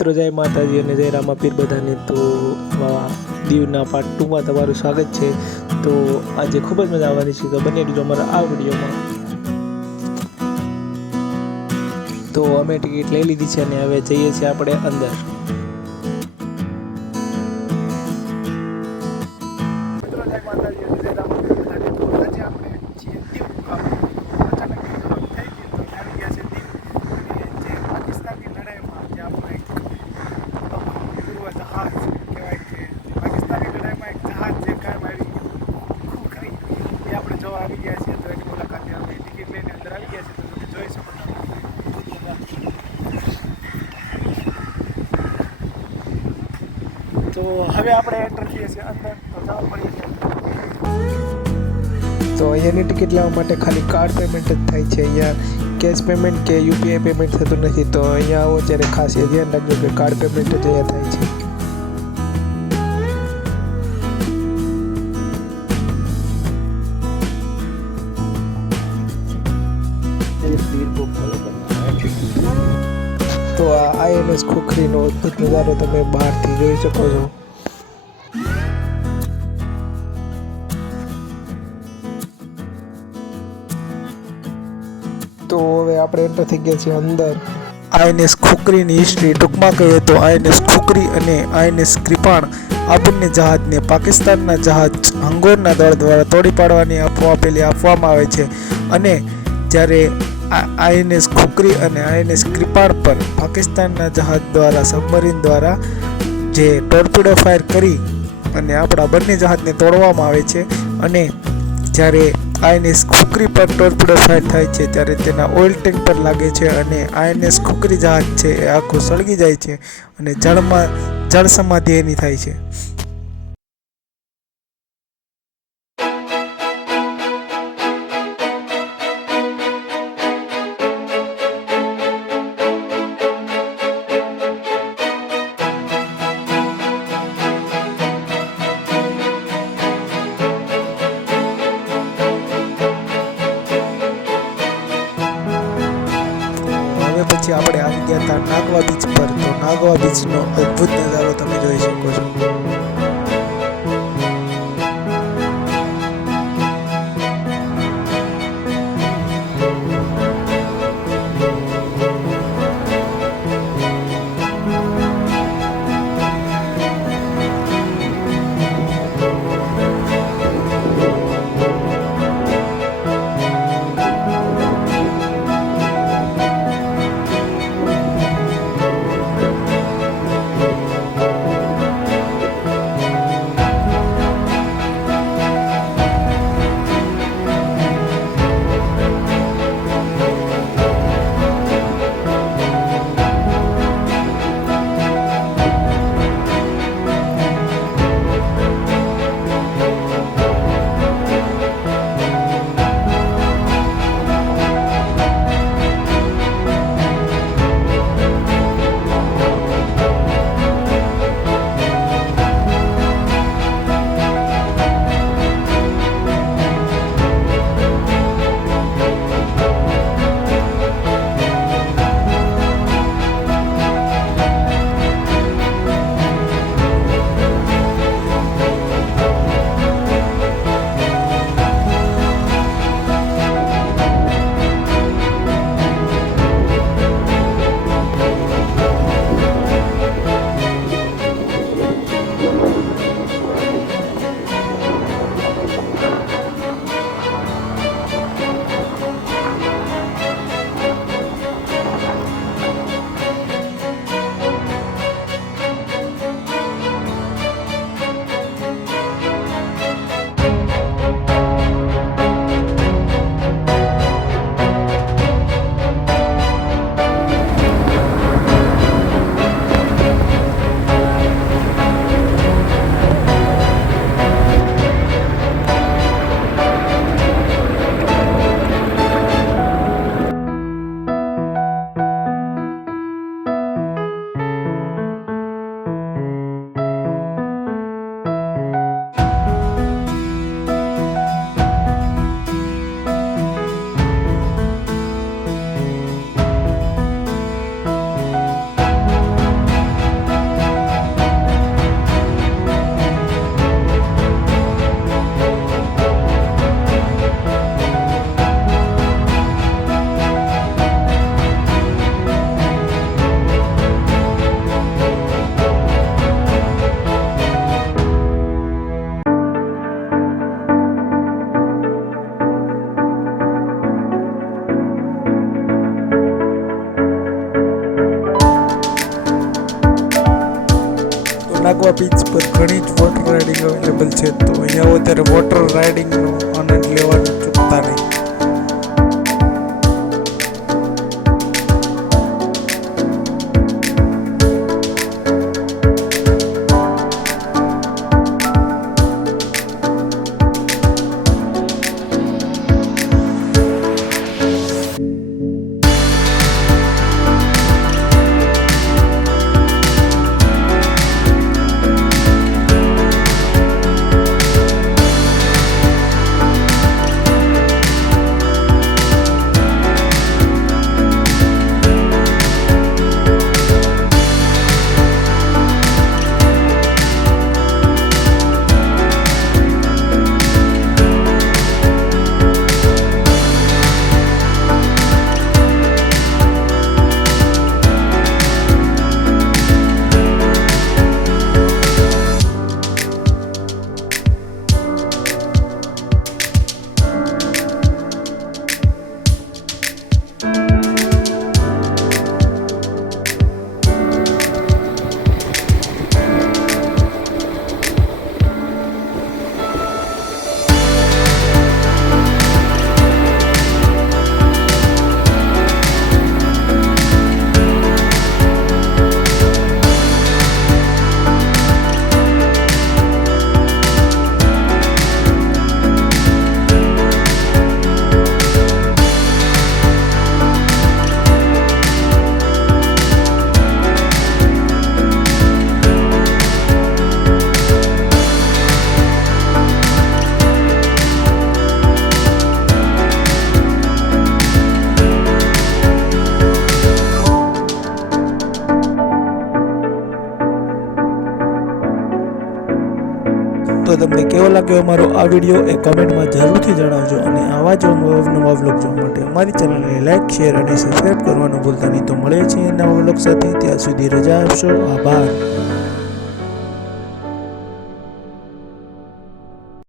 મિત્રો જય માતાજી અને જય રામાપીર બધાને। તો દીવના પાર્ટ 2 માં તમારું સ્વાગત છે। તો આજે ખૂબ જ મજા આવવાની છે, તો બને રહેજો અમારા આ વિડીયોમાં। તો અમે ટિકિટ લઈ લીધી છે અને હવે જઈએ છીએ આપણે અંદર। તો હવે આપણે એન્ટર થઈએ છીએ અંદર, તો જવા પડીએ છીએ। તો અહીંયાની ટિકિટ લેવા માટે ખાલી કાર્ડ પેમેન્ટ જ થાય છે, અહીંયા કેશ પેમેન્ટ કે યુપીઆઈ પેમેન્ટ થતું નથી। તો અહીંયા આવો ત્યારે ખાસ એ ધ્યાન રાખજો કે કાર્ડ પેમેન્ટ જ અહીંયા થાય છે। તો આ આઈએનએસ ખોખરીનો અદ્ભુત નજારો તમે બહારથી જોઈ શકો છો। તો હવે આપણે એન્ટર થઈ ગયા છીએ અંદર। આઈએનએસ ખોખરીની હિસ્ટ્રી ટૂંકમાં કહીએ તો આઈએનએસ ખોખરી અને આઈએનએસ કૃપાણ આ બંને જહાજને પાકિસ્તાનના જહાજ હંગોરના દળ દ્વારા તોડી પાડવાની અફવા આપવામાં આવે છે, અને જ્યારે આઈએનએસ ખોખરી અને આઈએનએસ કૃપાણ પર પાકિસ્તાનના જહાજ દ્વારા સબમરીન દ્વારા જે ટોર્પિડો ફાયર કરી અને આપણા બંને જહાજને તોડવામાં આવે છે, અને જ્યારે આઈએનએસ ખોખરી પર ટોર્પિડો ફાયર થાય છે ત્યારે તેના ઓઇલ ટેન્ક પર લાગે છે અને આઈએનએસ ખોખરી જહાજ છે એ આખું સળગી જાય છે અને જળ સમાધિ એની થાય છે। પછી આપણે આવી ગયા હતા નાગવા બીચ પર। તો નાગવા બીચનો અદ્ભુત નજારો તમે જોઈ શકો છો। ઉપર ઘણી જ વોટર રાઇડિંગ અવેલેબલ છે, તો અહીંયા આવો ત્યારે વોટર રાઇડિંગનો આનંદ લેવાનું ચૂકતા નહીં. તો તમને કેવો લાગ્યો અમારો આ વિડીયો એ કમેન્ટમાં જરૂરથી જણાવજો, અને આવા જ નવા વ્લોગ જોવા માટે અમારી ચેનલને લાઈક, શેર અને સબસ્ક્રાઈબ કરવાનું ભૂલતા નહીં. તો મળીએ છીએ નવા વ્લોગ સાથે, ત્યાં સુધી રજા આપશો. આભાર.